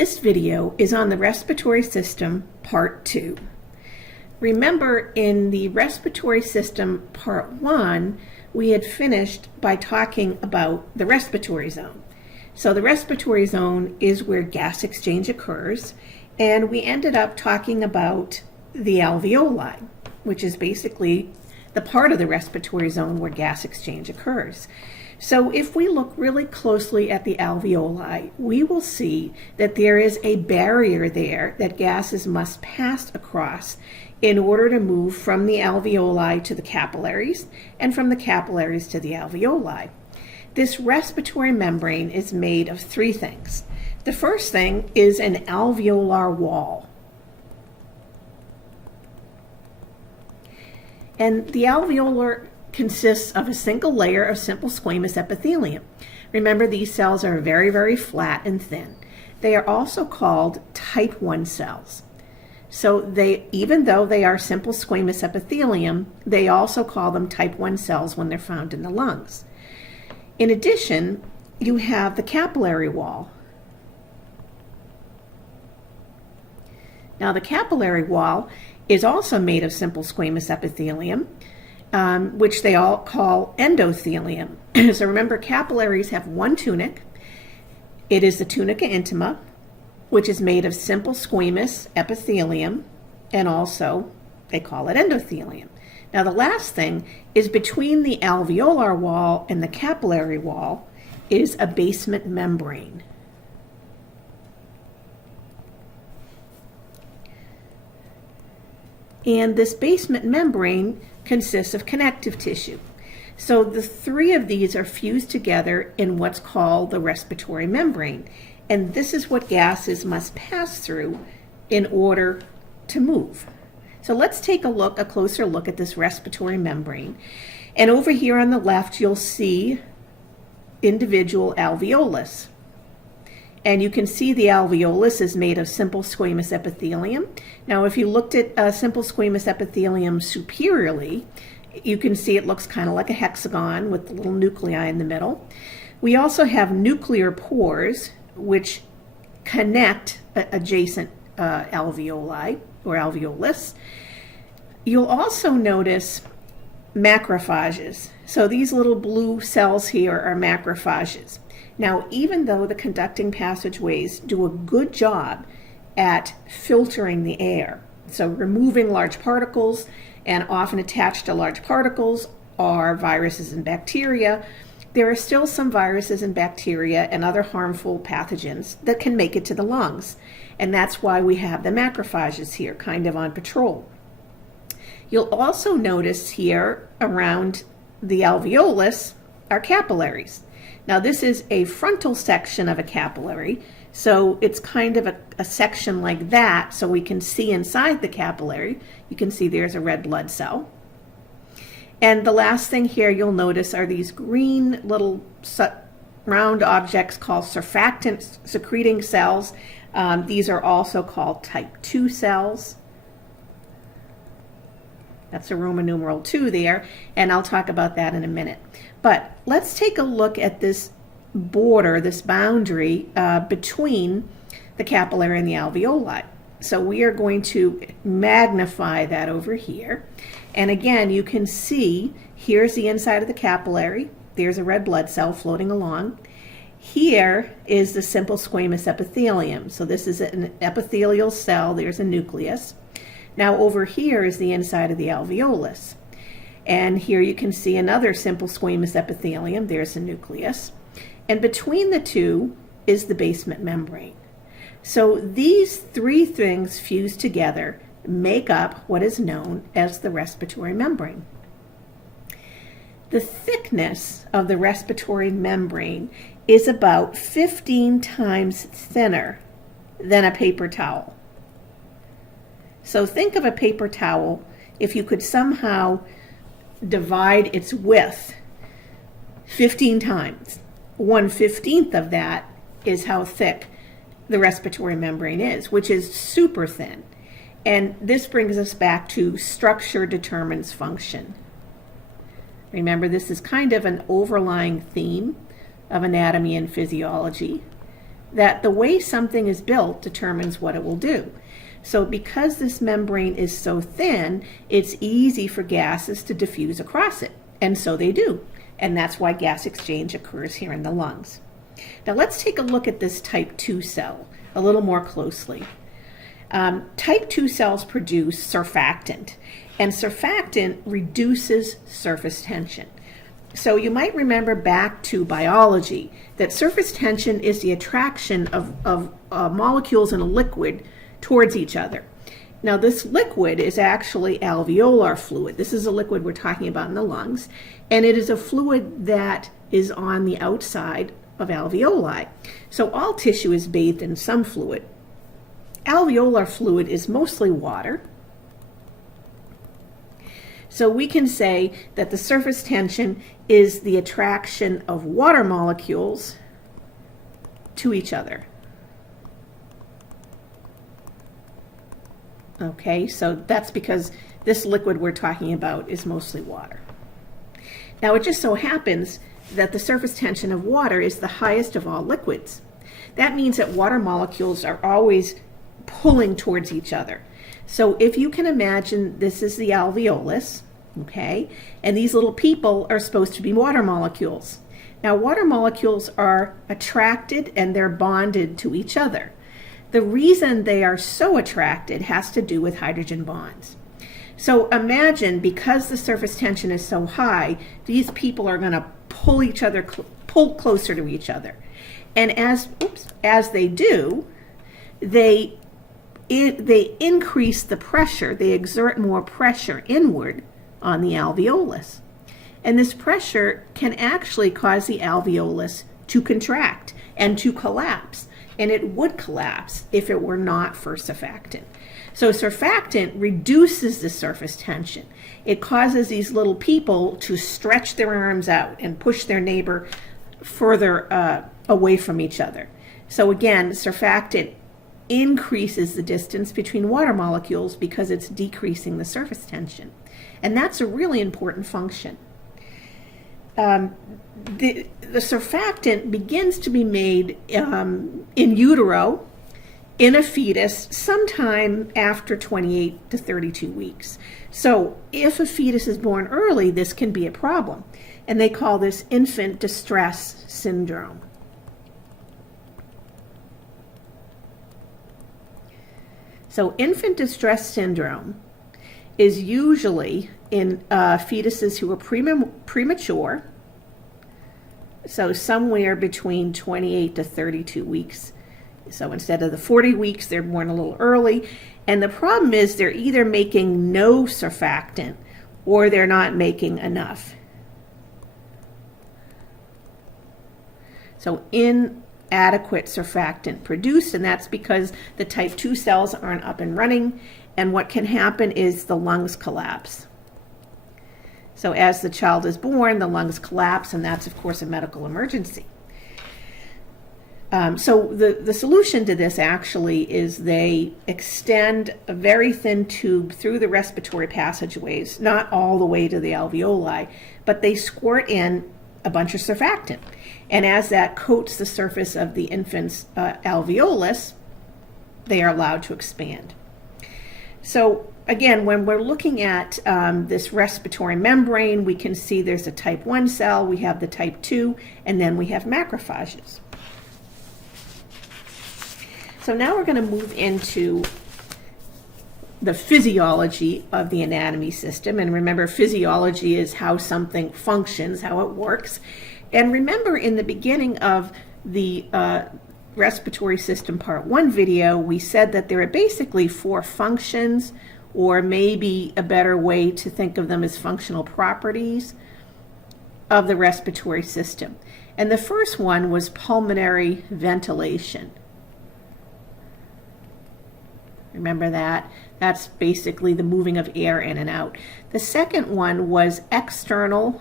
This video is on the respiratory system, part 2. Remember, in the respiratory system, part 1, we had finished by talking about the respiratory zone. So the respiratory zone is where gas exchange occurs, and we ended up talking about the alveoli, which is basically the part of the respiratory zone where gas exchange occurs. So if we look really closely at the alveoli, we will see that there is a barrier there that gases must pass across in order to move from the alveoli to the capillaries and from the capillaries to the alveoli. This respiratory membrane is made of 3 things. The first thing is an alveolar wall. And the alveolar consists of a single layer of simple squamous epithelium. Remember, these cells are very, very flat and thin. They are also called type 1 cells. So even though they are simple squamous epithelium, they also call them type 1 cells when they're found in the lungs. In addition, you have the capillary wall. Now, the capillary wall is also made of simple squamous epithelium, which they all call endothelium. So remember, capillaries have one tunic. It is the tunica intima, which is made of simple squamous epithelium, and also they call it endothelium. Now the last thing is between the alveolar wall and the capillary wall is a basement membrane. And this basement membrane consists of connective tissue. So the 3 of these are fused together in what's called the respiratory membrane. And this is what gases must pass through in order to move. So let's take a closer look at this respiratory membrane. And over here on the left, you'll see individual alveolus. And you can see the alveolus is made of simple squamous epithelium. Now, if you looked at simple squamous epithelium superiorly, you can see it looks kind of like a hexagon with the little nuclei in the middle. We also have nuclear pores, which connect adjacent alveoli or alveolus. You'll also notice macrophages. So these little blue cells here are macrophages. Now, even though the conducting passageways do a good job at filtering the air, so removing large particles, and often attached to large particles are viruses and bacteria, there are still some viruses and bacteria and other harmful pathogens that can make it to the lungs. And that's why we have the macrophages here, kind of on patrol. You'll also notice here around the alveolus are capillaries. Now, this is a frontal section of a capillary, so it's kind of a section like that, so we can see inside the capillary. You can see there's a red blood cell. And the last thing here you'll notice are these green little round objects called surfactant secreting cells. These are also called type 2 cells. That's a Roman numeral 2 there, and I'll talk about that in a minute. But let's take a look at this border, this boundary between the capillary and the alveoli. So we are going to magnify that over here. And again, you can see here's the inside of the capillary. There's a red blood cell floating along. Here is the simple squamous epithelium. So this is an epithelial cell. There's a nucleus. Now over here is the inside of the alveolus. And here you can see another simple squamous epithelium. There's the nucleus. And between the two is the basement membrane. So these 3 things fused together make up what is known as the respiratory membrane. The thickness of the respiratory membrane is about 15 times thinner than a paper towel. So think of a paper towel. If you could somehow divide its width 15 times, 1/15 of that is how thick the respiratory membrane is, which is super thin. And this brings us back to structure determines function. Remember, this is kind of an overlying theme of anatomy and physiology. that the way something is built determines what it will do. So because this membrane is so thin, it's easy for gases to diffuse across it, and so they do. And that's why gas exchange occurs here in the lungs. Now let's take a look at this type 2 cell a little more closely. Type 2 cells produce surfactant, and surfactant reduces surface tension. So you might remember back to biology that surface tension is the attraction of molecules in a liquid towards each other. Now this liquid is actually alveolar fluid. This is a liquid we're talking about in the lungs, and it is a fluid that is on the outside of alveoli. So all tissue is bathed in some fluid. Alveolar fluid is mostly water. So we can say that the surface tension is the attraction of water molecules to each other. Okay, so that's because this liquid we're talking about is mostly water. Now it just so happens that the surface tension of water is the highest of all liquids. That means that water molecules are always pulling towards each other. So if you can imagine, this is the alveolus, okay, and these little people are supposed to be water molecules. Now water molecules are attracted and they're bonded to each other. The reason they are so attracted has to do with hydrogen bonds. So imagine, because the surface tension is so high, these people are going to pull closer to each other. And as they do, they increase the pressure, they exert more pressure inward on the alveolus. And this pressure can actually cause the alveolus to contract and to collapse. And it would collapse if it were not for surfactant. So surfactant reduces the surface tension. It causes these little people to stretch their arms out and push their neighbor further away from each other. So again, surfactant increases the distance between water molecules because it's decreasing the surface tension. And that's a really important function. The surfactant begins to be made in utero in a fetus sometime after 28 to 32 weeks. So if a fetus is born early, this can be a problem. And they call this infant distress syndrome. So infant distress syndrome is usually in fetuses who are premature, so somewhere between 28 to 32 weeks. So instead of the 40 weeks, they're born a little early. And the problem is they're either making no surfactant or they're not making enough. So inadequate surfactant produced, and that's because the type 2 cells aren't up and running, and what can happen is the lungs collapse. So as the child is born, the lungs collapse, and that's of course a medical emergency. So the solution to this actually is they extend a very thin tube through the respiratory passageways, not all the way to the alveoli, but they squirt in a bunch of surfactant. And as that coats the surface of the infant's alveolus, they are allowed to expand. So again, when we're looking at this respiratory membrane, we can see there's a type 1 cell, we have the type 2, and then we have macrophages. So now we're going to move into the physiology of the anatomy system. And remember, physiology is how something functions, how it works. And remember, in the beginning of the respiratory system part 1 video, we said that there are basically 4 functions, or maybe a better way to think of them as functional properties of the respiratory system. And the first one was pulmonary ventilation. Remember that? That's basically the moving of air in and out. The second one was external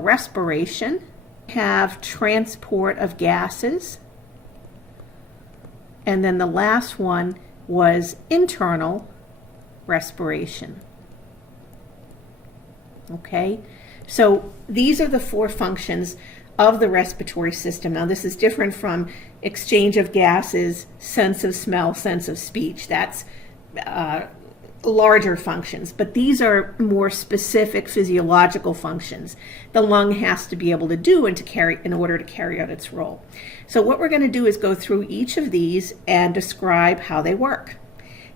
respiration. Have transport of gases. And then the last one was internal respiration. Okay, so these are the 4 functions of the respiratory system. Now, this is different from exchange of gases, sense of smell, sense of speech. That's larger functions, but these are more specific physiological functions the lung has to be able to do in order to carry out its role. So what we're going to do is go through each of these and describe how they work.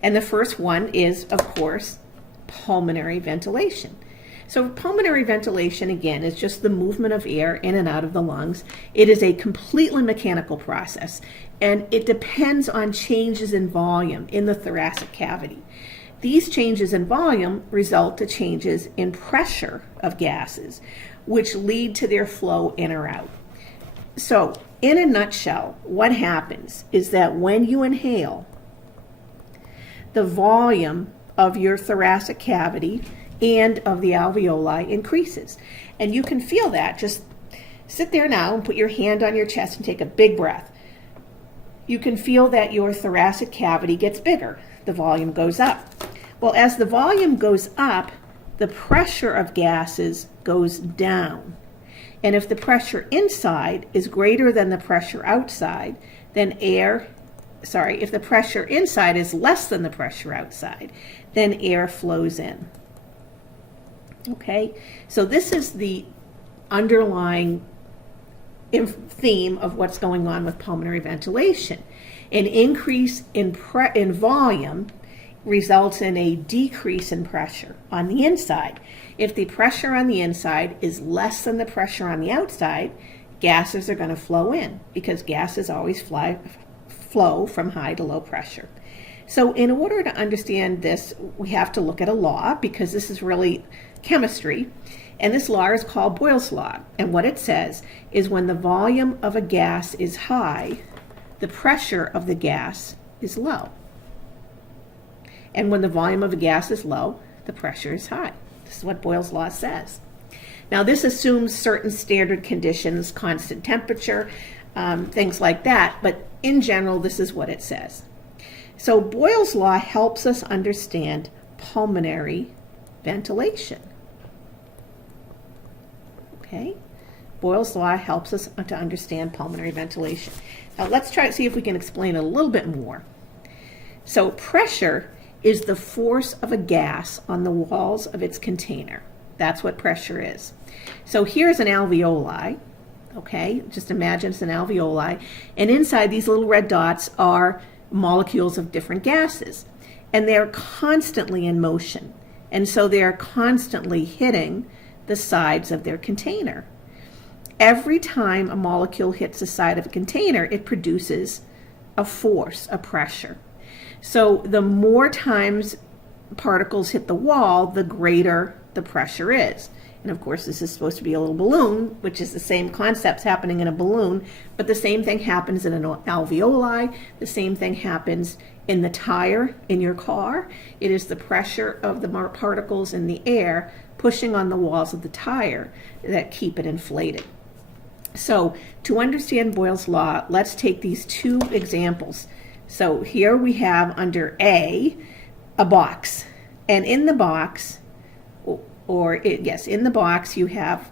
And the first one is, of course, pulmonary ventilation. So pulmonary ventilation, again, is just the movement of air in and out of the lungs. It is a completely mechanical process, and it depends on changes in volume in the thoracic cavity. These changes in volume result to changes in pressure of gases, which lead to their flow in or out. So, in a nutshell, what happens is that when you inhale, the volume of your thoracic cavity and of the alveoli increases. And you can feel that. Just sit there now and put your hand on your chest and take a big breath. You can feel that your thoracic cavity gets bigger. The volume goes up. Well, as the volume goes up, the pressure of gases goes down. And if the pressure inside is greater than the pressure outside, then if the pressure inside is less than the pressure outside, then air flows in. Okay, so this is the underlying theme of what's going on with pulmonary ventilation. An increase in volume results in a decrease in pressure on the inside. If the pressure on the inside is less than the pressure on the outside, gases are going to flow in, because gases always flow from high to low pressure. So in order to understand this, we have to look at a law, because this is really chemistry, and this law is called Boyle's law. And what it says is when the volume of a gas is high, the pressure of the gas is low. And when the volume of a gas is low, the pressure is high. This is what Boyle's law says. Now, this assumes certain standard conditions, constant temperature, things like that, but in general, this is what it says. So Boyle's law helps us understand pulmonary ventilation. Okay? Boyle's law helps us to understand pulmonary ventilation. Now let's try to see if we can explain it a little bit more. So pressure is the force of a gas on the walls of its container. That's what pressure is. So here's an alveoli. Okay, just imagine it's an alveoli, and inside these little red dots are molecules of different gases, and they're constantly in motion, and so they're constantly hitting the sides of their container. Every time a molecule hits the side of a container, it produces a force, a pressure. So the more times particles hit the wall, the greater the pressure is. And of course, this is supposed to be a little balloon, which is the same concepts happening in a balloon, but the same thing happens in an alveoli. The same thing happens in the tire in your car. It is the pressure of the particles in the air pushing on the walls of the tire that keep it inflated. So to understand Boyle's law, let's take these two examples. So here we have under A, a box, and in the box, in the box you have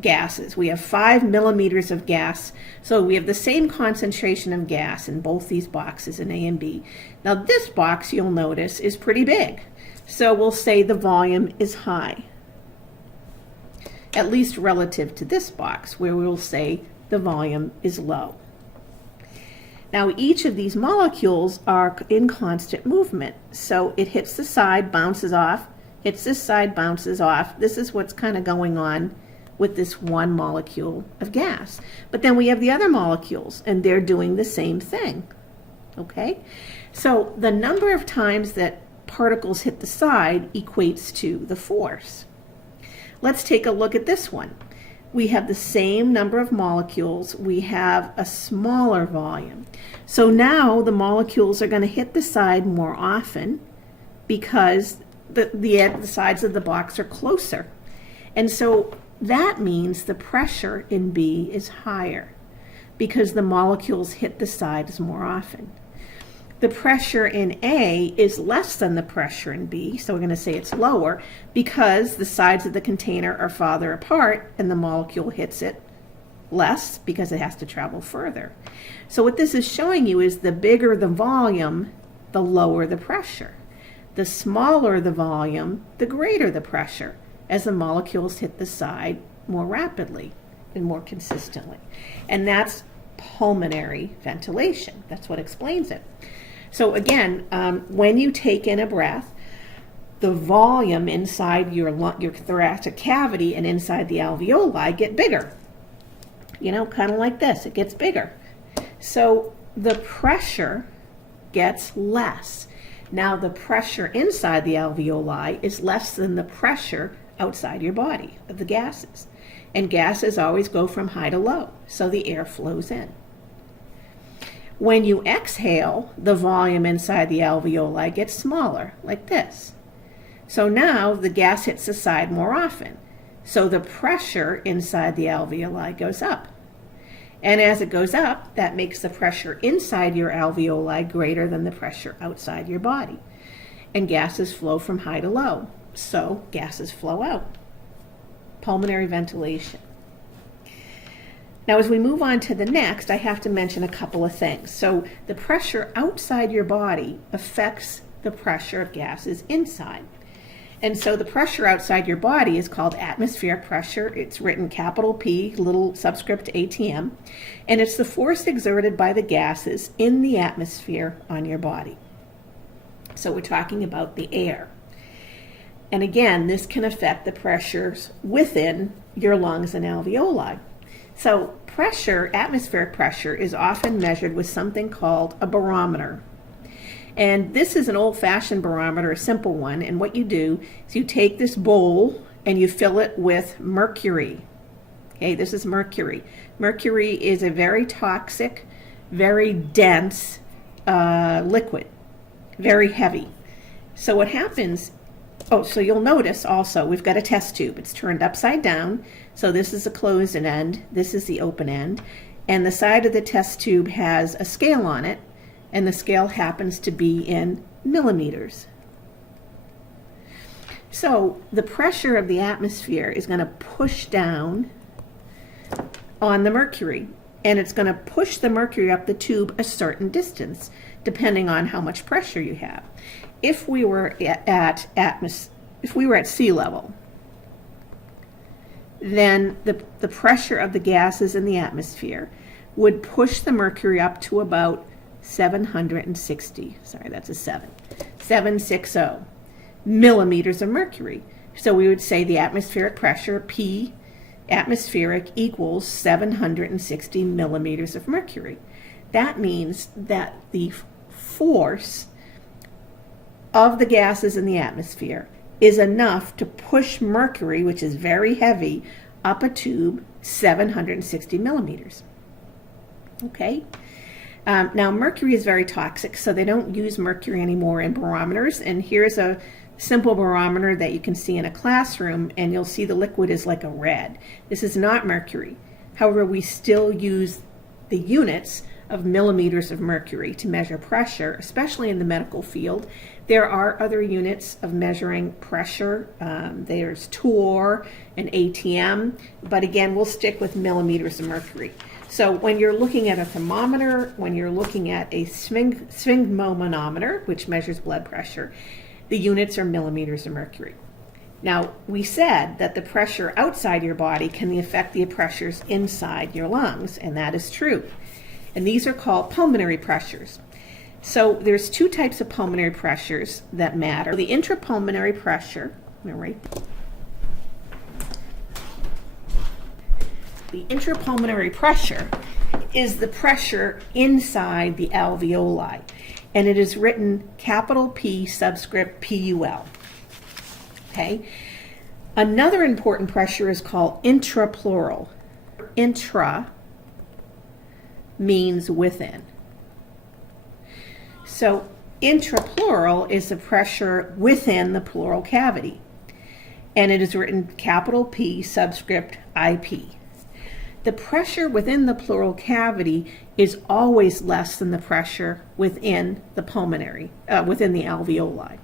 gases. We have 5 millimeters of gas. So we have the same concentration of gas in both these boxes in A and B. Now this box, you'll notice, is pretty big. So we'll say the volume is high, at least relative to this box, where we will say the volume is low. Now each of these molecules are in constant movement. So it hits the side, bounces off, hits this side, bounces off. This is what's kind of going on with this one molecule of gas. But then we have the other molecules, and they're doing the same thing. Okay? So the number of times that particles hit the side equates to the force. Let's take a look at this one. We have the same number of molecules. We have a smaller volume. So now the molecules are going to hit the side more often because the sides of the box are closer. And so that means the pressure in B is higher because the molecules hit the sides more often. The pressure in A is less than the pressure in B, so we're going to say it's lower because the sides of the container are farther apart and the molecule hits it less because it has to travel further. So what this is showing you is the bigger the volume, the lower the pressure. The smaller the volume, the greater the pressure, as the molecules hit the side more rapidly and more consistently. And that's pulmonary ventilation. That's what explains it. So again, when you take in a breath, the volume inside your thoracic cavity and inside the alveoli get bigger. You know, kind of like this, it gets bigger. So the pressure gets less. Now the pressure inside the alveoli is less than the pressure outside your body of the gases. And gases always go from high to low, so the air flows in. When you exhale, the volume inside the alveoli gets smaller, like this. So now the gas hits the side more often. So the pressure inside the alveoli goes up. And as it goes up, that makes the pressure inside your alveoli greater than the pressure outside your body. And gases flow from high to low. So gases flow out. Pulmonary ventilation. Now, as we move on to the next, I have to mention a couple of things. So the pressure outside your body affects the pressure of gases inside. And so the pressure outside your body is called atmospheric pressure. It's written capital P, little subscript ATM, and it's the force exerted by the gases in the atmosphere on your body. So we're talking about the air. And again, this can affect the pressures within your lungs and alveoli. So pressure, atmospheric pressure, is often measured with something called a barometer. And this is an old-fashioned barometer, a simple one, and what you do is you take this bowl and you fill it with mercury. Okay, this is mercury. Mercury is a very toxic, very dense liquid, very heavy. So what happens, so you'll notice also we've got a test tube. It's turned upside down, so this is a closed end, this is the open end, and the side of the test tube has a scale on it, and the scale happens to be in millimeters. So the pressure of the atmosphere is going to push down on the mercury, and it's going to push the mercury up the tube a certain distance, depending on how much pressure you have. If we were at sea level, then the pressure of the gases in the atmosphere would push the mercury up to about 760 millimeters of mercury. So we would say the atmospheric pressure, P atmospheric, equals 760 millimeters of mercury. That means that the force of the gases in the atmosphere is enough to push mercury, which is very heavy, up a tube 760 millimeters. Okay? Now, mercury is very toxic, so they don't use mercury anymore in barometers. And here's a simple barometer that you can see in a classroom, and you'll see the liquid is like a red. This is not mercury. However, we still use the units of millimeters of mercury to measure pressure, especially in the medical field. There are other units of measuring pressure. There's torr and ATM, but again, we'll stick with millimeters of mercury. So when you're looking at a thermometer, when you're looking at a sphygmomanometer, which measures blood pressure, the units are millimeters of mercury. Now, we said that the pressure outside your body can affect the pressures inside your lungs, and that is true. And these are called pulmonary pressures. So there's two types of pulmonary pressures that matter. The intrapulmonary pressure, the intrapulmonary pressure is the pressure inside the alveoli, and it is written capital P subscript PUL. Okay? Another important pressure is called intrapleural. Intra means within. So intrapleural is the pressure within the pleural cavity, and it is written capital P subscript IP. The pressure within the pleural cavity is always less than the pressure within the pulmonary, within the alveoli.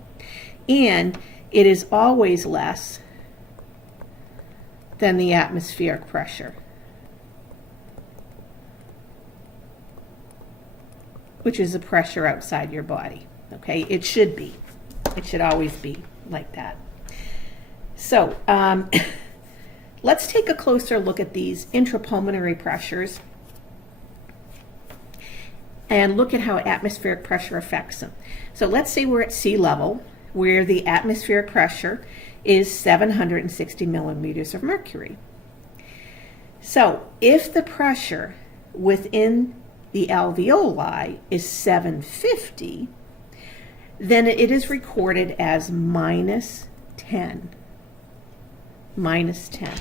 And it is always less than the atmospheric pressure. which is the pressure outside your body. Okay, it should be. It should always be like that. So let's take a closer look at these intrapulmonary pressures and look at how atmospheric pressure affects them. So let's say we're at sea level, where the atmospheric pressure is 760 millimeters of mercury. So if the pressure within the alveoli is 750, then it is recorded as minus 10. Minus 10.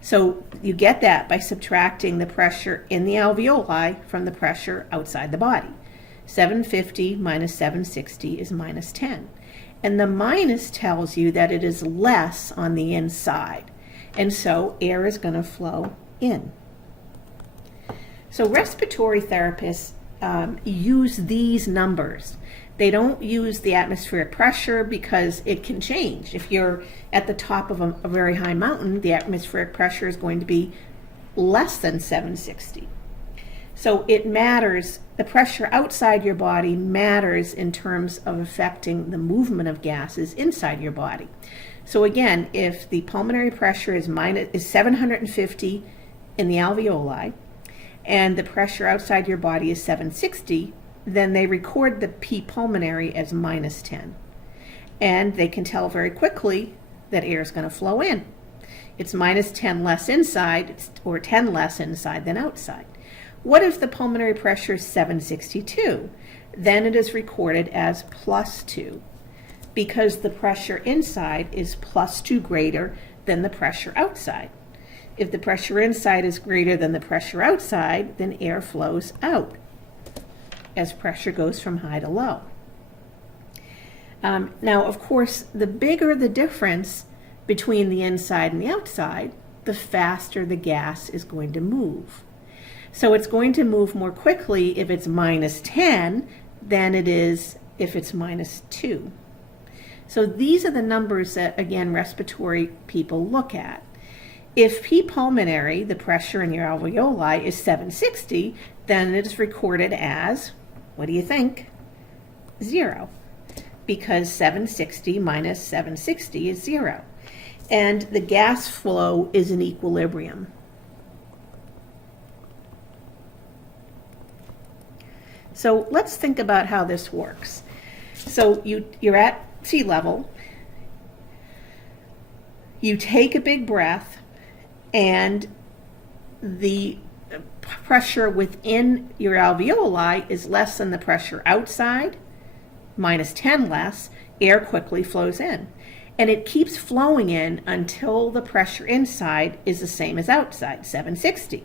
So you get that by subtracting the pressure in the alveoli from the pressure outside the body. 750 minus 760 is minus 10. And the minus tells you that it is less on the inside. And so air is going to flow in. So respiratory therapists use these numbers. They don't use the atmospheric pressure because it can change. If you're at the top of a very high mountain, the atmospheric pressure is going to be less than 760. So it matters, the pressure outside your body matters in terms of affecting the movement of gases inside your body. So again, if the pulmonary pressure is 750 in the alveoli, and the pressure outside your body is 760, then they record the P pulmonary as minus 10. And they can tell very quickly that air is going to flow in. It's minus 10 less inside, or 10 less inside than outside. What if the pulmonary pressure is 762? Then it is recorded as plus 2, because the pressure inside is plus 2 greater than the pressure outside. If the pressure inside is greater than the pressure outside, then air flows out as pressure goes from high to low. Now, of course, the bigger the difference between the inside and the outside, the faster the gas is going to move. So it's going to move more quickly if it's minus 10 than it is if it's minus 2. So these are the numbers that, again, respiratory people look at. If P pulmonary, the pressure in your alveoli, is 760, then it is recorded as, what do you think? 0. Because 760 minus 760 is 0. And the gas flow is in equilibrium. So let's think about how this works. So you're at sea level. You take a big breath, and the pressure within your alveoli is less than the pressure outside, minus 10 less, air quickly flows in. And it keeps flowing in until the pressure inside is the same as outside, 760.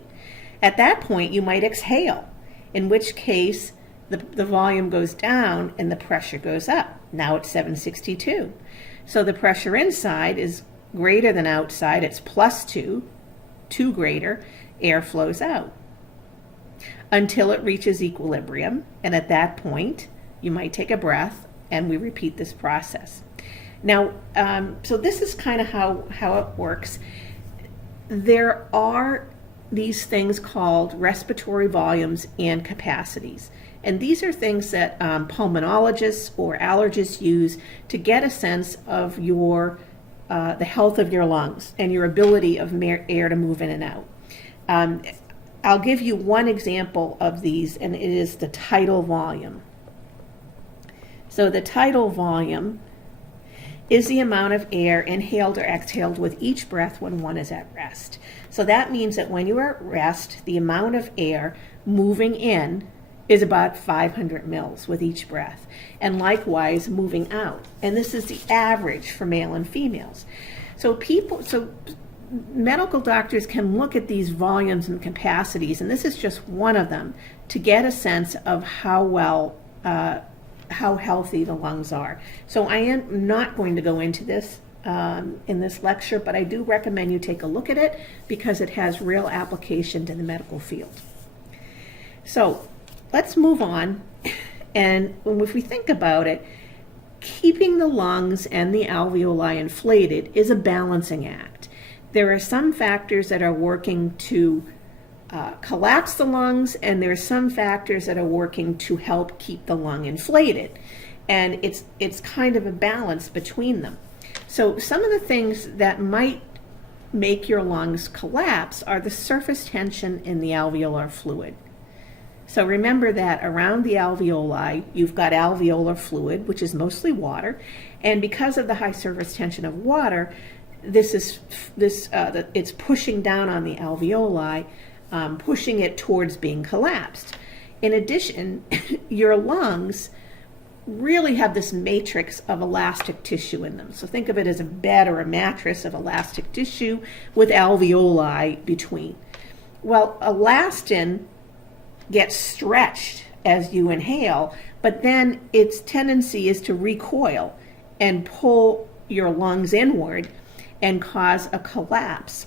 At that point, you might exhale, in which case the volume goes down and the pressure goes up. Now it's 762. So the pressure inside is greater than outside, it's plus 2 greater, air flows out until it reaches equilibrium, and at that point you might take a breath, and we repeat this process. Now, so this is kind of how it works. There are these things called respiratory volumes and capacities, and these are things that pulmonologists or allergists use to get a sense of your the health of your lungs and your ability of air to move in and out. I'll give you one example of these, and it is the tidal volume. So the tidal volume is the amount of air inhaled or exhaled with each breath when one is at rest. So that means that when you are at rest, the amount of air moving in is about 500 mils with each breath, and likewise moving out. And this is the average for male and females. So medical doctors can look at these volumes and capacities, and this is just one of them, to get a sense of how healthy the lungs are. So I am not going to go into this in this lecture, but I do recommend you take a look at it because it has real application to the medical field. So let's move on, and if we think about it, keeping the lungs and the alveoli inflated is a balancing act. There are some factors that are working to collapse the lungs, and there's some factors that are working to help keep the lung inflated. And it's kind of a balance between them. So some of the things that might make your lungs collapse are the surface tension in the alveolar fluid. So remember that around the alveoli, you've got alveolar fluid, which is mostly water, and because of the high surface tension of water, it's pushing down on the alveoli, pushing it towards being collapsed. In addition, your lungs really have this matrix of elastic tissue in them. So think of it as a bed or a mattress of elastic tissue with alveoli between. Well, elastin gets stretched as you inhale, but then its tendency is to recoil and pull your lungs inward and cause a collapse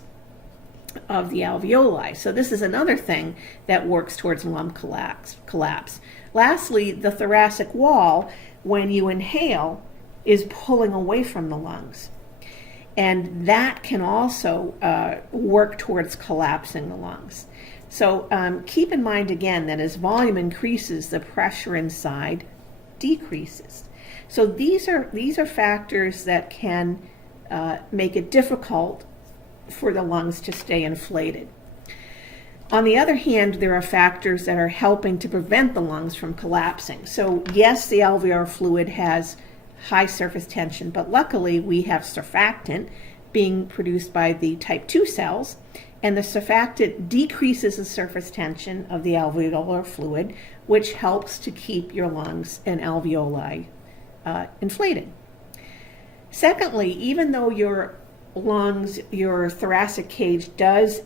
of the alveoli. So this is another thing that works towards lung collapse. Lastly, the thoracic wall, when you inhale, is pulling away from the lungs. And that can also work towards collapsing the lungs. So keep in mind again that as volume increases, the pressure inside decreases. So these are factors that can make it difficult for the lungs to stay inflated. On the other hand, there are factors that are helping to prevent the lungs from collapsing. So yes, the alveolar fluid has high surface tension, but luckily we have surfactant being produced by the type 2 cells, and the surfactant decreases the surface tension of the alveolar fluid, which helps to keep your lungs and alveoli inflated. Secondly, even though your lungs, your thoracic cage does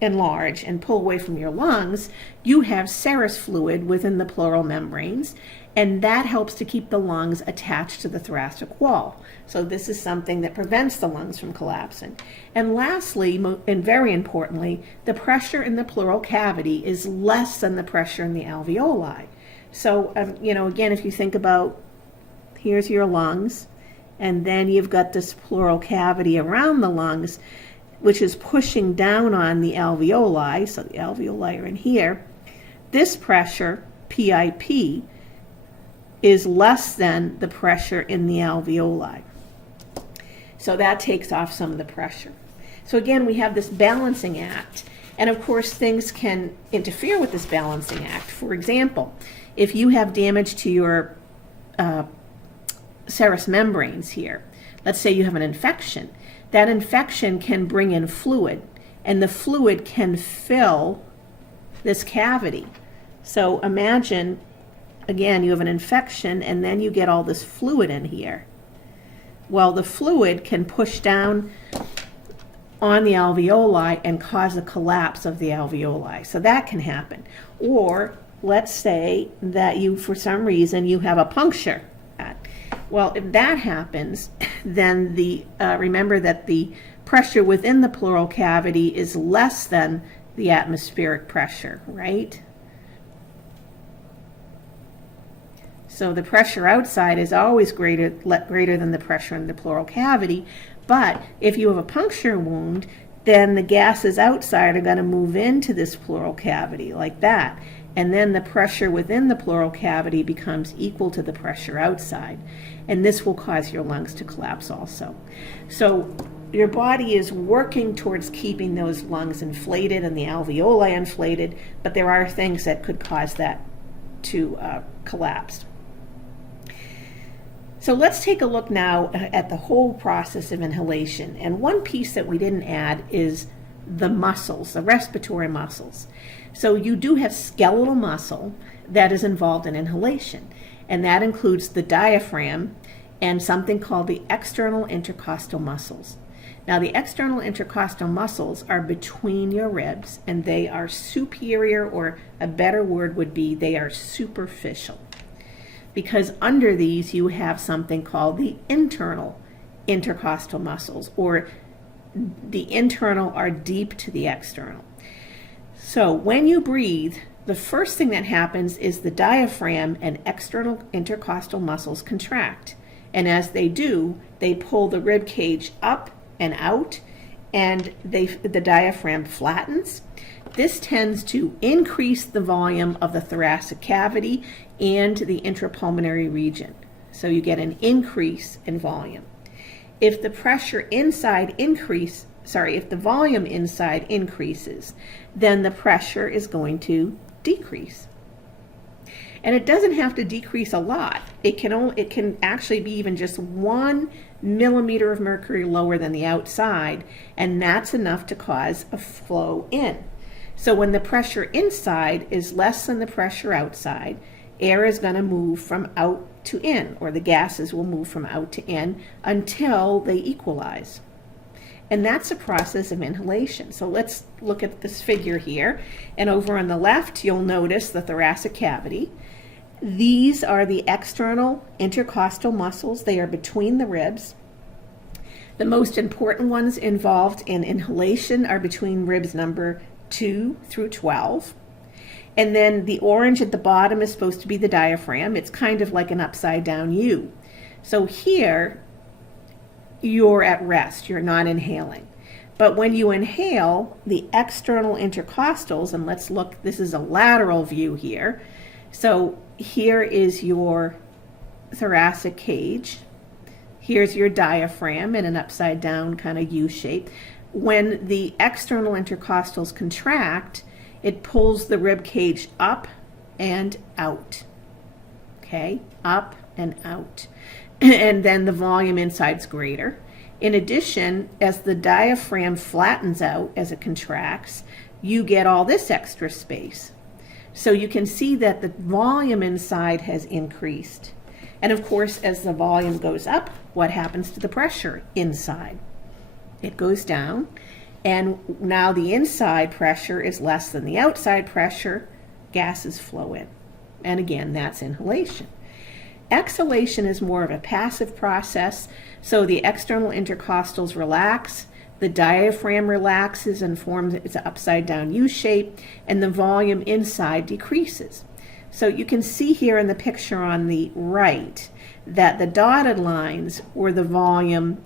enlarge and pull away from your lungs, you have serous fluid within the pleural membranes, and that helps to keep the lungs attached to the thoracic wall. So this is something that prevents the lungs from collapsing. And lastly, and very importantly, the pressure in the pleural cavity is less than the pressure in the alveoli. So, again, if you think about, here's your lungs, and then you've got this pleural cavity around the lungs, which is pushing down on the alveoli, so the alveoli are in here. This pressure, PIP, is less than the pressure in the alveoli. So that takes off some of the pressure. So again, we have this balancing act, and of course things can interfere with this balancing act. For example, if you have damage to your serous membranes here, let's say you have an infection, that infection can bring in fluid, and the fluid can fill this cavity. So imagine, again, you have an infection and then you get all this fluid in here. Well, the fluid can push down on the alveoli and cause a collapse of the alveoli. So that can happen. Or let's say that you, for some reason, you have a puncture. Well, if that happens, then remember that the pressure within the pleural cavity is less than the atmospheric pressure, right? So the pressure outside is always greater than the pressure in the pleural cavity, but if you have a puncture wound, then the gases outside are going to move into this pleural cavity like that. And then the pressure within the pleural cavity becomes equal to the pressure outside. And this will cause your lungs to collapse also. So your body is working towards keeping those lungs inflated and the alveoli inflated, but there are things that could cause that to collapse. So let's take a look now at the whole process of inhalation. And one piece that we didn't add is the muscles, the respiratory muscles. So you do have skeletal muscle that is involved in inhalation, and that includes the diaphragm and something called the external intercostal muscles. Now, the external intercostal muscles are between your ribs, and they are superior, or a better word would be they are superficial, because under these you have something called the internal intercostal muscles, or the internal are deep to the external. So when you breathe, the first thing that happens is the diaphragm and external intercostal muscles contract. And as they do, they pull the rib cage up and out, and the diaphragm flattens. This tends to increase the volume of the thoracic cavity and the intrapulmonary region. So you get an increase in volume. If the if the volume inside increases, then the pressure is going to decrease. And it doesn't have to decrease a lot. It can actually be even just 1 millimeter of mercury lower than the outside, and that's enough to cause a flow in. So when the pressure inside is less than the pressure outside, air is going to move from out to in, or the gases will move from out to in until they equalize. And that's a process of inhalation. So let's look at this figure here. And over on the left, you'll notice the thoracic cavity. These are the external intercostal muscles. They are between the ribs. The most important ones involved in inhalation are between ribs number 2 through 12. And then the orange at the bottom is supposed to be the diaphragm. It's kind of like an upside down U. So here, you're at rest, you're not inhaling. But when you inhale, the external intercostals, and let's look, this is a lateral view here. So here is your thoracic cage. Here's your diaphragm in an upside down kind of U shape. When the external intercostals contract, it pulls the rib cage up and out. Okay, up and out. And then the volume inside is greater. In addition, as the diaphragm flattens out as it contracts, you get all this extra space. So you can see that the volume inside has increased. And of course, as the volume goes up, what happens to the pressure inside? It goes down, and now the inside pressure is less than the outside pressure. Gases flow in. And again, that's inhalation. Exhalation is more of a passive process, so the external intercostals relax, the diaphragm relaxes and forms its upside down U shape, and the volume inside decreases. So you can see here in the picture on the right that the dotted lines were the volume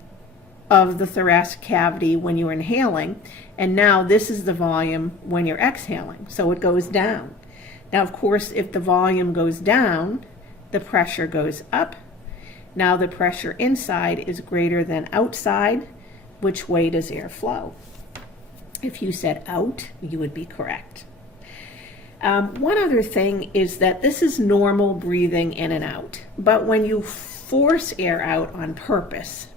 of the thoracic cavity when you're inhaling, and now this is the volume when you're exhaling, so it goes down. Now, of course, if the volume goes down, the pressure goes up. Now the pressure inside is greater than outside. Which way does air flow? If you said out, you would be correct. One other thing is that this is normal breathing in and out, but when you force air out on purpose,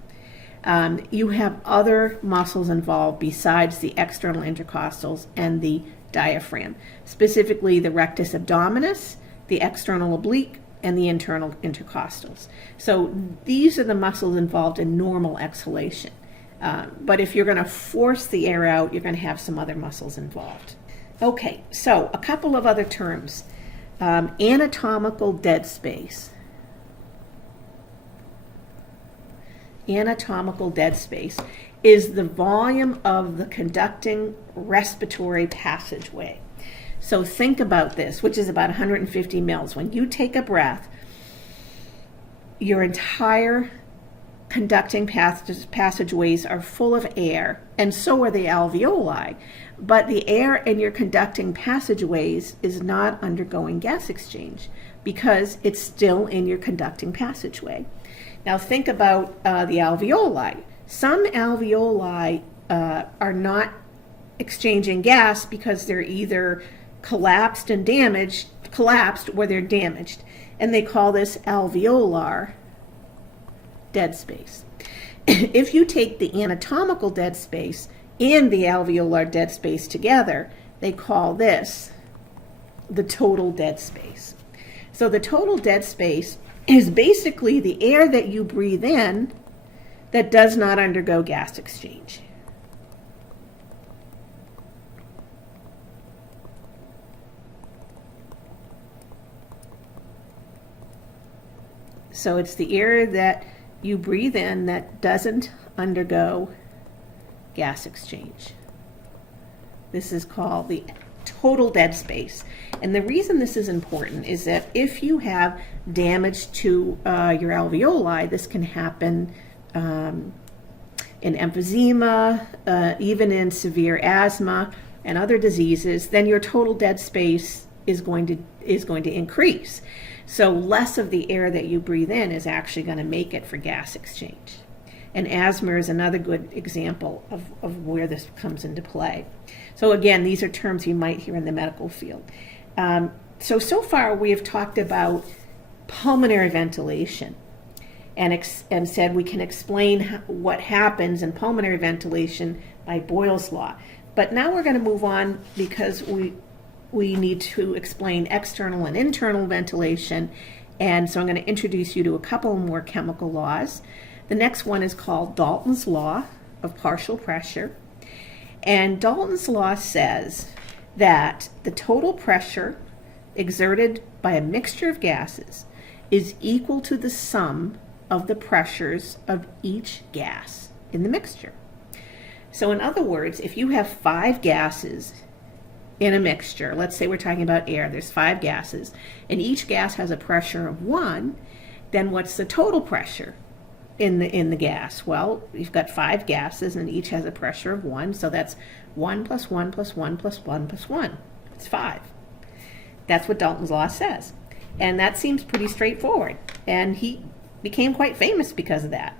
you have other muscles involved besides the external intercostals and the diaphragm, specifically the rectus abdominis, the external oblique, and the internal intercostals. So these are the muscles involved in normal exhalation. But if you're going to force the air out, you're going to have some other muscles involved. Okay, so a couple of other terms. Anatomical dead space. Anatomical dead space is the volume of the conducting respiratory passageway. So think about this, which is about 150 mils. When you take a breath, your entire conducting passageways are full of air, and so are the alveoli. But the air in your conducting passageways is not undergoing gas exchange because it's still in your conducting passageway. Now think about the alveoli. Some alveoli are not exchanging gas because they're either collapsed or they're damaged. And they call this alveolar dead space. If you take the anatomical dead space and the alveolar dead space together, they call this the total dead space. So the total dead space is basically the air that you breathe in that does not undergo gas exchange. So it's the air that you breathe in that doesn't undergo gas exchange. This is called the total dead space. And the reason this is important is that if you have damage to your alveoli, this can happen in in emphysema, even in severe asthma and other diseases, then your total dead space is going to increase. So less of the air that you breathe in is actually going to make it for gas exchange. And asthma is another good example of where this comes into play. So again, these are terms you might hear in the medical field. So far we have talked about pulmonary ventilation and said we can explain what happens in pulmonary ventilation by Boyle's law. But now we're going to move on because we need to explain external and internal ventilation. And so I'm going to introduce you to a couple more chemical laws. The next one is called Dalton's law of partial pressure. And Dalton's law says that the total pressure exerted by a mixture of gases is equal to the sum of the pressures of each gas in the mixture. So in other words, if you have 5 gases in a mixture, let's say we're talking about air, there's 5 gases, and each gas has a pressure of 1, then what's the total pressure in the gas? Well, you've got 5 gases and each has a pressure of 1, so that's 1 plus 1 plus 1 plus 1 plus 1. It's 5. That's what Dalton's law says. And that seems pretty straightforward. And he became quite famous because of that.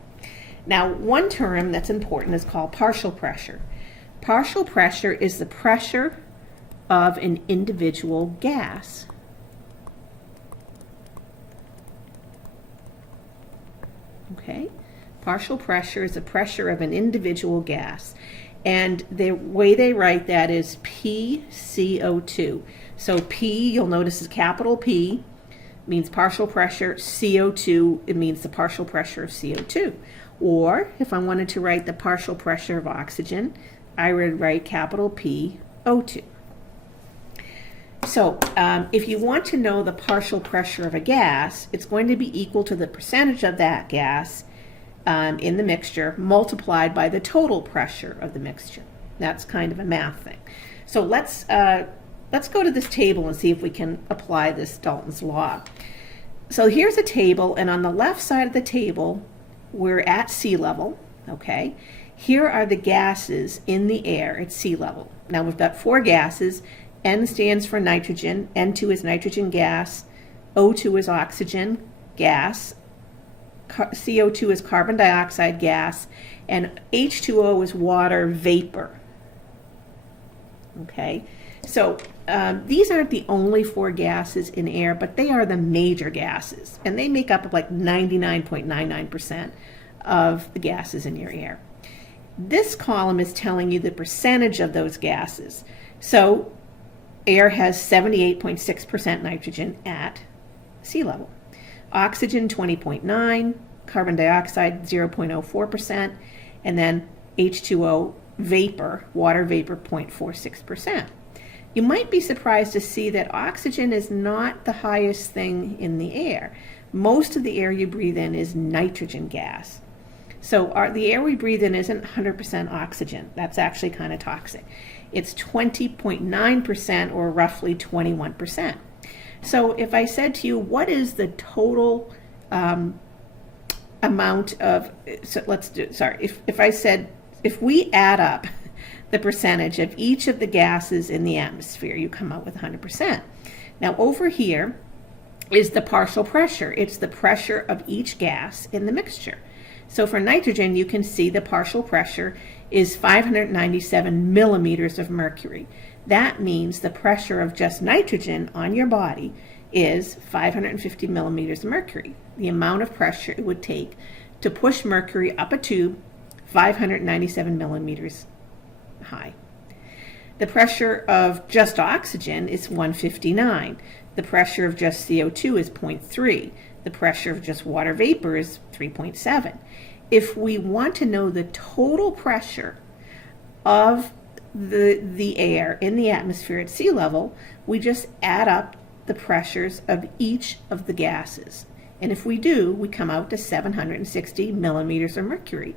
Now, one term that's important is called partial pressure. Partial pressure is the pressure of an individual gas. Okay? Partial pressure is the pressure of an individual gas. And the way they write that is PCO2. So P, you'll notice, is capital P, means partial pressure. CO2, it means the partial pressure of CO2. Or if I wanted to write the partial pressure of oxygen, I would write capital PO2. So if you want to know the partial pressure of a gas, it's going to be equal to the percentage of that gas in the mixture multiplied by the total pressure of the mixture. That's kind of a math thing. So let's go to this table and see if we can apply this Dalton's law. So here's a table, and on the left side of the table, we're at sea level, okay? Here are the gases in the air at sea level. Now we've got 4 gases. N stands for nitrogen, N2 is nitrogen gas, O2 is oxygen gas, CO2 is carbon dioxide gas, and H2O is water vapor. Okay, so these aren't the only 4 gases in air, but they are the major gases, and they make up like 99.99% of the gases in your air. This column is telling you the percentage of those gases. So air has 78.6% nitrogen at sea level. Oxygen 20.9%, carbon dioxide 0.04%, and then H2O vapor, water vapor 0.46%. You might be surprised to see that oxygen is not the highest thing in the air. Most of the air you breathe in is nitrogen gas. So the air we breathe in isn't 100% oxygen. That's actually kind of toxic. It's 20.9% or roughly 21%. So if I said to you, what is the total amount of, so let's do, sorry, if I said, if we add up the percentage of each of the gases in the atmosphere, you come out with 100%. Now over here is the partial pressure. It's the pressure of each gas in the mixture. So for nitrogen, you can see the partial pressure is 597 millimeters of mercury. That means the pressure of just nitrogen on your body is 550 millimeters of mercury, the amount of pressure it would take to push mercury up a tube 597 millimeters high. The pressure of just oxygen is 159. The pressure of just CO2 is 0.3. The pressure of just water vapor is 3.7. If we want to know the total pressure of the air in the atmosphere at sea level, we just add up the pressures of each of the gases. And if we do, we come out to 760 millimeters of mercury.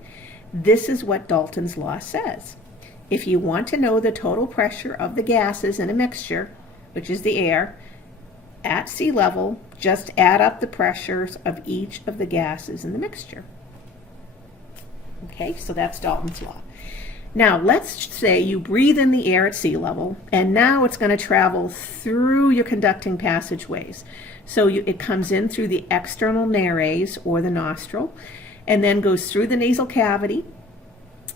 This is what Dalton's law says. If you want to know the total pressure of the gases in a mixture, which is the air, at sea level, just add up the pressures of each of the gases in the mixture. Okay, so that's Dalton's law. Now, let's say you breathe in the air at sea level, and now it's going to travel through your conducting passageways. So it comes in through the external nares, or the nostril, and then goes through the nasal cavity,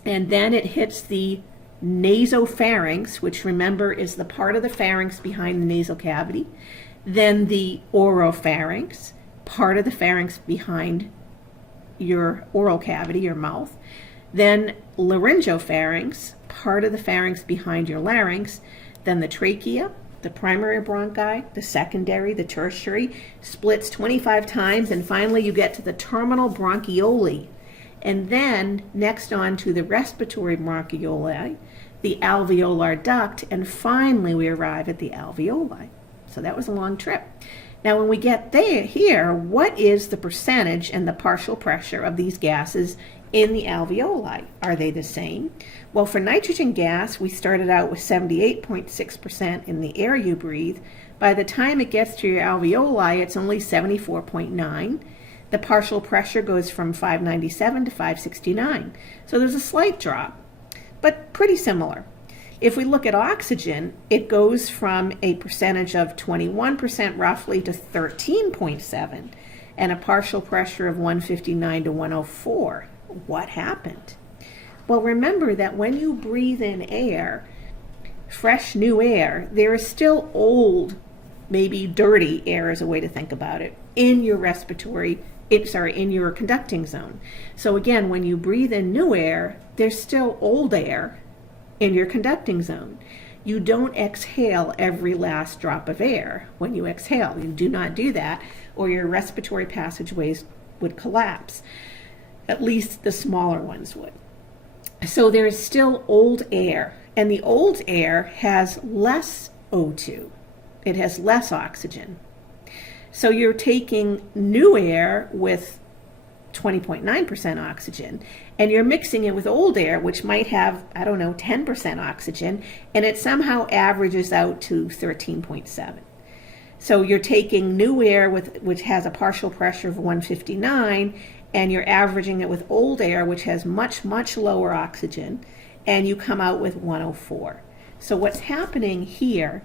and then it hits the nasopharynx, which remember is the part of the pharynx behind the nasal cavity, then the oropharynx, part of the pharynx behind your oral cavity, your mouth, then laryngopharynx, part of the pharynx behind your larynx, then the trachea, the primary bronchi, the secondary, the tertiary, splits 25 times, and finally you get to the terminal bronchioli. And then next on to the respiratory bronchioli, the alveolar duct, and finally we arrive at the alveoli. So that was a long trip. Now when we get here, what is the percentage and the partial pressure of these gases in the alveoli? Are they the same? Well, for nitrogen gas, we started out with 78.6% in the air you breathe. By the time it gets to your alveoli, it's only 74.9. The partial pressure goes from 597 to 569. So there's a slight drop, but pretty similar. If we look at oxygen, it goes from a percentage of 21% roughly to 13.7, and a partial pressure of 159 to 104. What happened? Well, remember that when you breathe in air, fresh new air, there is still old, maybe dirty air is a way to think about it, in your in your conducting zone. So again, when you breathe in new air, there's still old air in your conducting zone. You don't exhale every last drop of air when you exhale. You do not do that, or your respiratory passageways would collapse. At least the smaller ones would. So there is still old air, and the old air has less O2. It has less oxygen. So you're taking new air with 20.9% oxygen, and you're mixing it with old air, which might have, 10% oxygen, and it somehow averages out to 13.7. So you're taking new air which has a partial pressure of 159, and you're averaging it with old air, which has much, much lower oxygen, and you come out with 104. So what's happening here,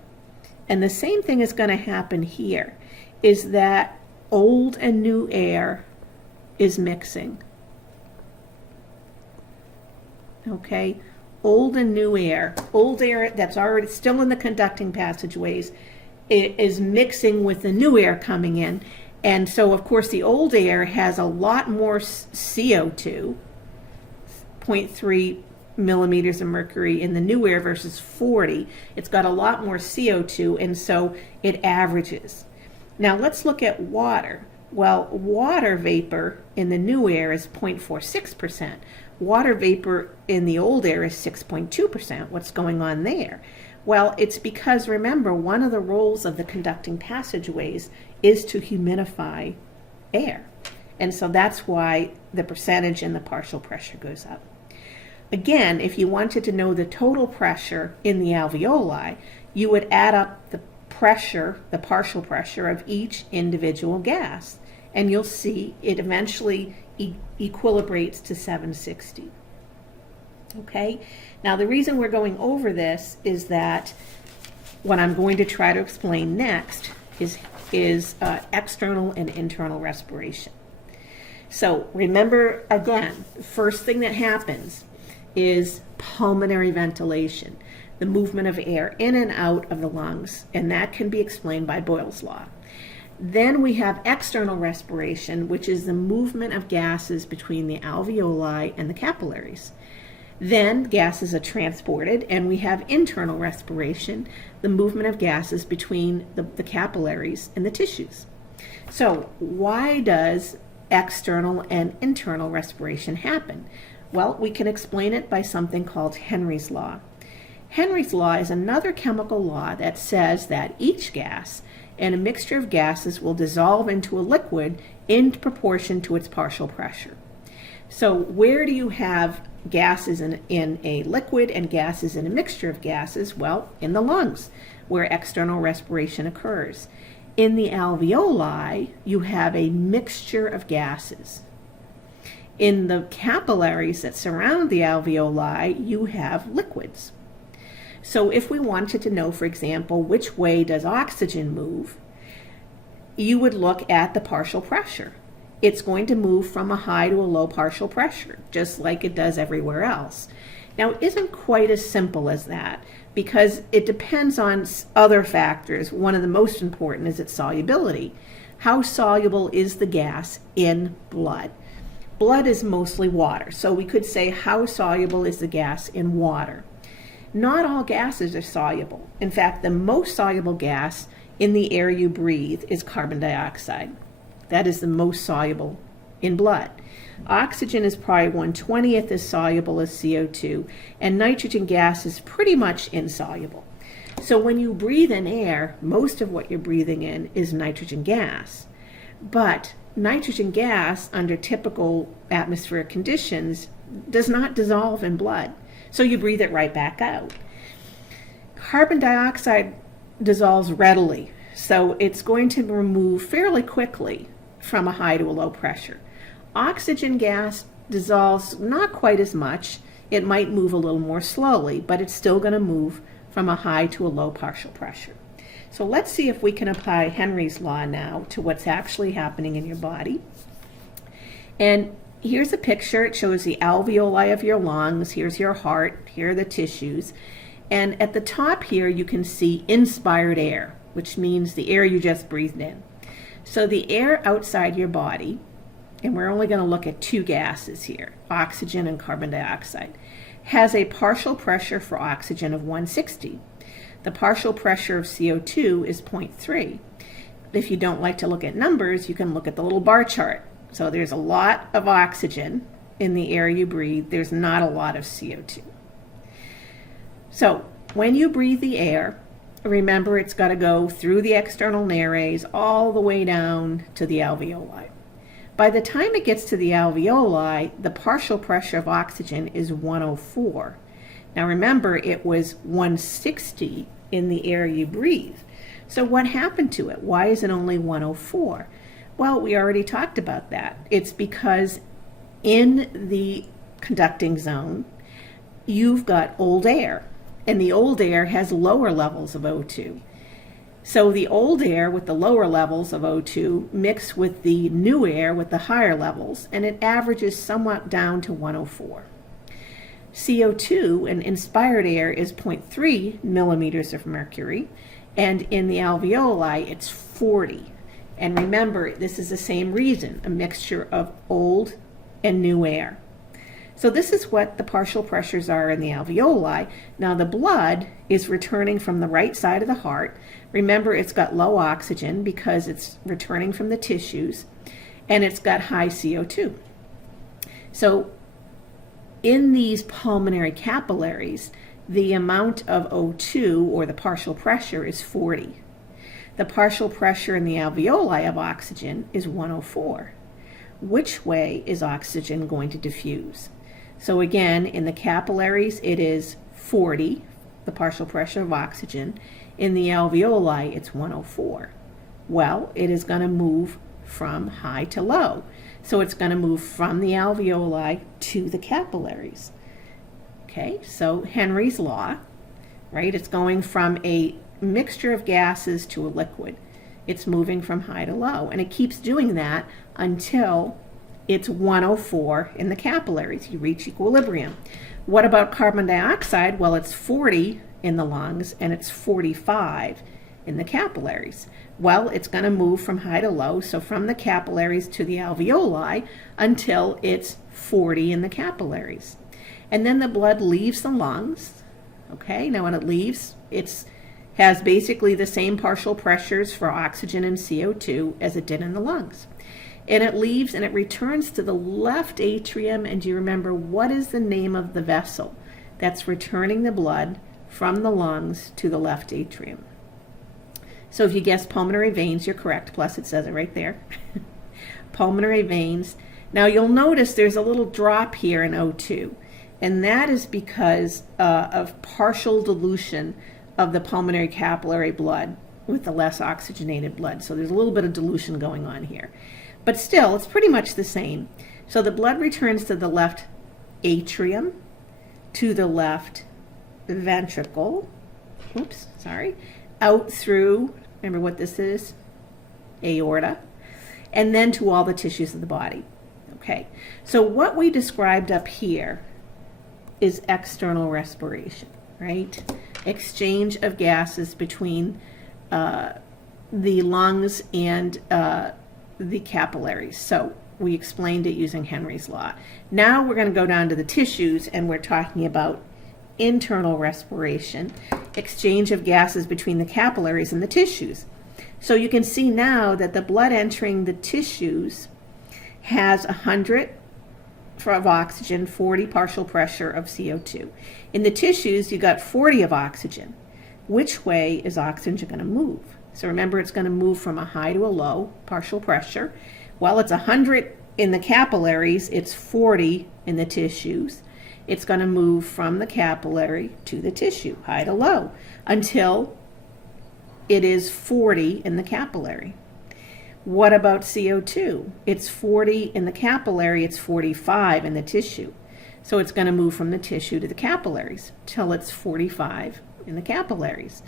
and the same thing is going to happen here, is that old and new air is mixing. Okay, old and new air. Old air that's already still in the conducting passageways is mixing with the new air coming in. And so, of course, the old air has a lot more CO2, 0.3 millimeters of mercury in the new air versus 40. It's got a lot more CO2, and so it averages. Now let's look at water. Well, water vapor in the new air is 0.46%. Water vapor in the old air is 6.2%. What's going on there? Well, it's because, remember, one of the roles of the conducting passageways is to humidify air. And so that's why the percentage and the partial pressure goes up. Again, if you wanted to know the total pressure in the alveoli, you would add up the pressure, the partial pressure of each individual gas, and you'll see it eventually equilibrates to 760. Okay? Now the reason we're going over this is that what I'm going to try to explain next is external and internal respiration. So remember, again, the first thing that happens is pulmonary ventilation, the movement of air in and out of the lungs, and that can be explained by Boyle's law. Then we have external respiration, which is the movement of gases between the alveoli and the capillaries. Then gases are transported, and we have internal respiration, the movement of gases between the capillaries and the tissues. So why does external and internal respiration happen? Well, we can explain it by something called Henry's law. Henry's law is another chemical law that says that each gas and a mixture of gases will dissolve into a liquid in proportion to its partial pressure. So where do you have gases in a liquid and gases in a mixture of gases? Well, in the lungs, where external respiration occurs. In the alveoli, you have a mixture of gases. In the capillaries that surround the alveoli, you have liquids. So if we wanted to know, for example, which way does oxygen move, you would look at the partial pressure. It's going to move from a high to a low partial pressure, just like it does everywhere else. Now, it isn't quite as simple as that, because it depends on other factors. One of the most important is its solubility. How soluble is the gas in blood? Blood is mostly water, so we could say how soluble is the gas in water. Not all gases are soluble. In fact, the most soluble gas in the air you breathe is carbon dioxide. That is the most soluble in blood. Oxygen is probably 1/20th as soluble as CO2, and nitrogen gas is pretty much insoluble. So when you breathe in air, most of what you're breathing in is nitrogen gas. But nitrogen gas, under typical atmospheric conditions, does not dissolve in blood. So you breathe it right back out. Carbon dioxide dissolves readily, so it's going to remove fairly quickly from a high to a low pressure. Oxygen gas dissolves not quite as much. It might move a little more slowly, but it's still going to move from a high to a low partial pressure. So let's see if we can apply Henry's law now to what's actually happening in your body. And here's a picture. It shows the alveoli of your lungs. Here's your heart. Here are the tissues. And at the top here, you can see inspired air, which means the air you just breathed in. So the air outside your body, and we're only going to look at two gases here, oxygen and carbon dioxide, has a partial pressure for oxygen of 160. The partial pressure of CO2 is 0.3. If you don't like to look at numbers, you can look at the little bar chart. So there's a lot of oxygen in the air you breathe. There's not a lot of CO2. So when you breathe the air, remember it's got to go through the external nares all the way down to the alveoli. By the time it gets to the alveoli, the partial pressure of oxygen is 104. Now remember, it was 160 in the air you breathe. So what happened to it? Why is it only 104? Well, we already talked about that. It's because in the conducting zone, you've got old air, and the old air has lower levels of O2. So the old air with the lower levels of O2 mix with the new air with the higher levels, and it averages somewhat down to 104. CO2 in inspired air is 0.3 millimeters of mercury, and in the alveoli it's 40. And remember, this is the same reason, a mixture of old and new air. So this is what the partial pressures are in the alveoli. Now the blood is returning from the right side of the heart. Remember, it's got low oxygen because it's returning from the tissues, and it's got high CO2. So in these pulmonary capillaries, the amount of O2, or the partial pressure, is 40. The partial pressure in the alveoli of oxygen is 104. Which way is oxygen going to diffuse? So again, in the capillaries, it is 40, the partial pressure of oxygen. In the alveoli, it's 104. Well, it is going to move from high to low. So it's going to move from the alveoli to the capillaries. Okay, so Henry's law, right? It's going from a mixture of gases to a liquid. It's moving from high to low, and it keeps doing that until it's 104 in the capillaries. You reach equilibrium. What about carbon dioxide? Well, it's 40 in the lungs, and it's 45 in the capillaries. Well, it's going to move from high to low, so from the capillaries to the alveoli until it's 40 in the capillaries. And then the blood leaves the lungs. Okay, now when it leaves, it has basically the same partial pressures for oxygen and CO2 as it did in the lungs. And it leaves and it returns to the left atrium. And do you remember, what is the name of the vessel that's returning the blood from the lungs to the left atrium? So if you guess pulmonary veins, you're correct. Plus it says it right there. Pulmonary veins. Now you'll notice there's a little drop here in O2. And that is because of partial dilution of the pulmonary capillary blood with the less oxygenated blood. So there's a little bit of dilution going on here. But still, it's pretty much the same. So the blood returns to the left atrium, to the left ventricle, out through, remember what this is? Aorta, and then to all the tissues of the body. Okay, so what we described up here is external respiration, right? Exchange of gases between the lungs and the capillaries. So we explained it using Henry's law. Now we're going to go down to the tissues, and we're talking about internal respiration, exchange of gases between the capillaries and the tissues. So you can see now that the blood entering the tissues has 100 of oxygen, 40 partial pressure of CO2. In the tissues, you got 40 of oxygen. Which way is oxygen going to move? So remember, it's going to move from a high to a low partial pressure. Well, it's 100 in the capillaries, it's 40 in the tissues. It's going to move from the capillary to the tissue, high to low, until it is 40 in the capillary. What about CO2? It's 40 in the capillary, it's 45 in the tissue. So it's going to move from the tissue to the capillaries till it's 45 in the capillaries.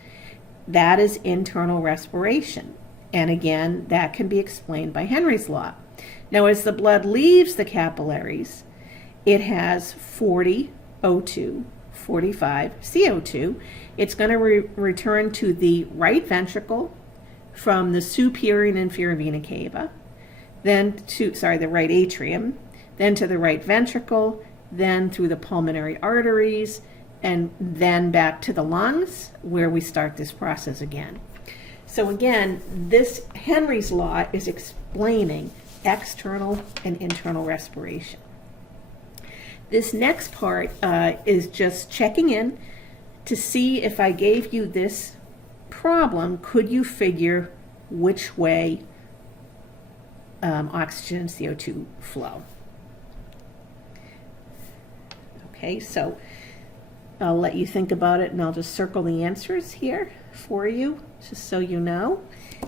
That is internal respiration. And again, that can be explained by Henry's law. Now, as the blood leaves the capillaries, it has 40 O2, 45 CO2. It's going to return to the right ventricle from the superior and inferior vena cava, then to, the right atrium, then to the right ventricle, then through the pulmonary arteries, and then back to the lungs, where we start this process again. So again, this Henry's law is explaining external and internal respiration. This next part is just checking in to see if I gave you this problem, could you figure which way oxygen and CO2 flow? Okay, so I'll let you think about it, and I'll just circle the answers here for you, just so you know.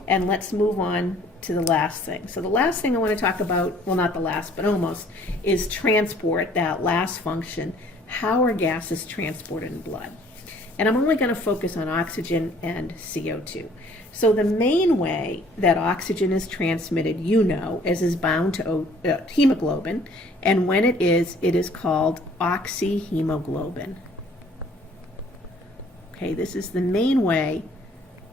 And let's move on to the last thing. So the last thing I want to talk about, well, not the last, but almost, is transport, that last function. How are gases transported in blood? And I'm only going to focus on oxygen and CO2. So the main way that oxygen is transmitted, is bound to hemoglobin. And when it is called oxyhemoglobin. Okay, this is the main way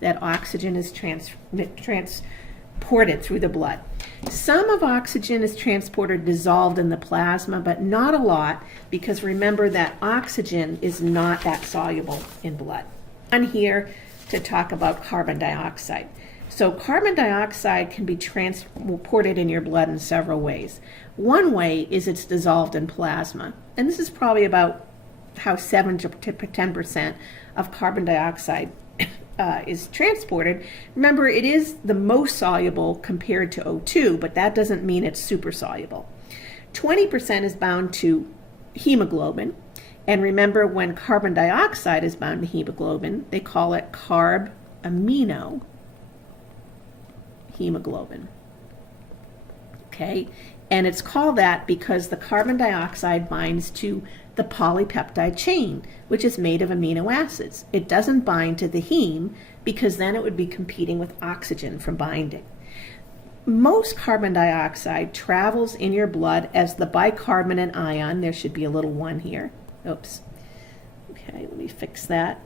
that oxygen is transported through the blood. Some of oxygen is transported dissolved in the plasma, but not a lot, because remember that oxygen is not that soluble in blood. I'm here to talk about carbon dioxide. So carbon dioxide can be transported in your blood in several ways. One way is it's dissolved in plasma, and this is probably about how 7 to 10% of carbon dioxide is transported. Remember, it is the most soluble compared to O2, but that doesn't mean it's super soluble. 20% is bound to hemoglobin, and remember, when carbon dioxide is bound to hemoglobin, they call it carb amino hemoglobin. Okay, and it's called that because the carbon dioxide binds to the polypeptide chain, which is made of amino acids. It doesn't bind to the heme, because then it would be competing with oxygen for binding. Most carbon dioxide travels in your blood as the bicarbonate ion. There should be a little 1 here. Oops. Okay, let me fix that.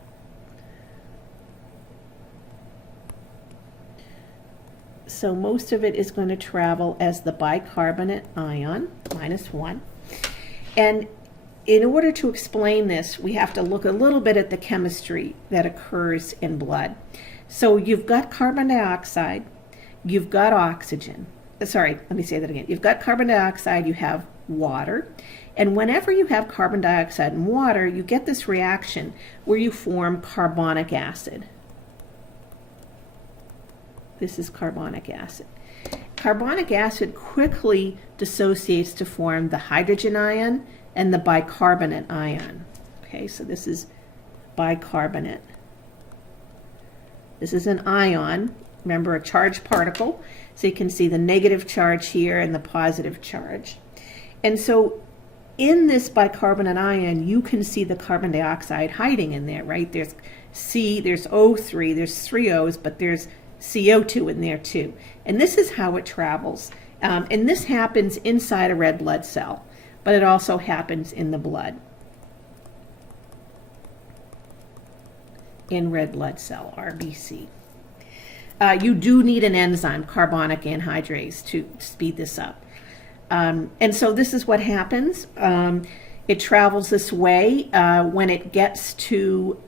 So most of it is going to travel as the bicarbonate ion, -1. And in order to explain this, we have to look a little bit at the chemistry that occurs in blood. So you've got carbon dioxide, you've got oxygen. Sorry, let me say that again. You've got carbon dioxide, you have water. And whenever you have carbon dioxide and water, you get this reaction where you form carbonic acid. This is carbonic acid. Carbonic acid quickly dissociates to form the hydrogen ion and the bicarbonate ion. Okay, so this is bicarbonate. This is an ion, remember, a charged particle, so you can see the negative charge here and the positive charge. And so in this bicarbonate ion, you can see the carbon dioxide hiding in there, right? There's there's O3, there's 3 O's, but there's CO2 in there too. And this is how it travels. And this happens inside a red blood cell, but it also happens in the blood. In red blood cell, RBC. You do need an enzyme, carbonic anhydrase, to speed this up. And so this is what happens. It travels this way. When it gets to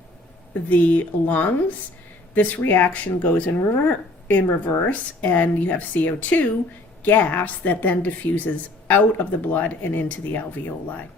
the lungs, this reaction goes in reverse, and you have CO2 gas that then diffuses out of the blood and into the alveoli.